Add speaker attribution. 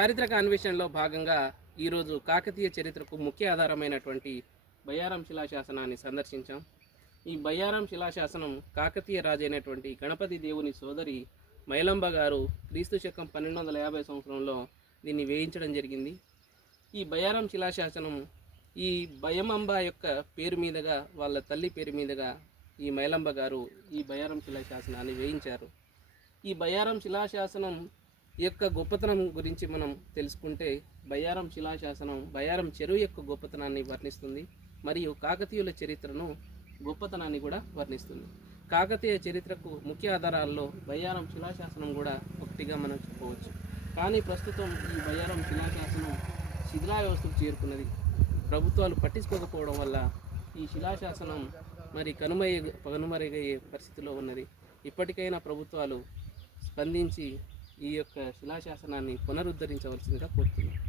Speaker 1: చారిత్రక అన్వేషణలో భాగంగా ఈరోజు కాకతీయ చరిత్రకు ముఖ్య ఆధారమైనటువంటి బయ్యారం శిలాశాసనాన్ని సందర్శించాం. ఈ బయ్యారం శిలాశాసనం కాకతీయ రాజైనటువంటి గణపతి దేవుని సోదరి మైలంబ గారు క్రీస్తు శకం పన్నెండు వందల యాభై సంవత్సరంలో దీన్ని వేయించడం జరిగింది. ఈ బయ్యారం శిలాశాసనం ఈ భయమంబ యొక్క పేరు మీదుగా వాళ్ళ తల్లి పేరు మీదుగా ఈ మైలంబ గారు ఈ బయ్యారం శిలాశాసనాన్ని వేయించారు. ఈ బయ్యారం శిలాశాసనం ఈ యొక్క గొప్పతనం గురించి మనం తెలుసుకుంటే బయ్యారం శిలాశాసనం బయ్యారం చెరువు యొక్క గొప్పతనాన్ని వర్ణిస్తుంది. మరియు కాకతీయుల చరిత్రను గొప్పతనాన్ని కూడా వర్ణిస్తుంది. కాకతీయ చరిత్రకు ముఖ్య ఆధారాల్లో బయ్యారం శిలాశాసనం కూడా ఒకటిగా మనం చెప్పవచ్చు. కానీ ప్రస్తుతం ఈ బయ్యారం శిలాశాసనం శిథిలా వ్యవస్థకు చేరుకున్నది. ప్రభుత్వాలు పట్టించుకోకపోవడం వల్ల ఈ శిలాశాసనం మరి కనుమయ్యే కనుమరుగయ్యే పరిస్థితిలో ఉన్నది. ఇప్పటికైనా ప్రభుత్వాలు స్పందించి ఈ యొక్క శిలాశాసనాన్ని పునరుద్ధరించవలసిందిగా కోరుతున్నాను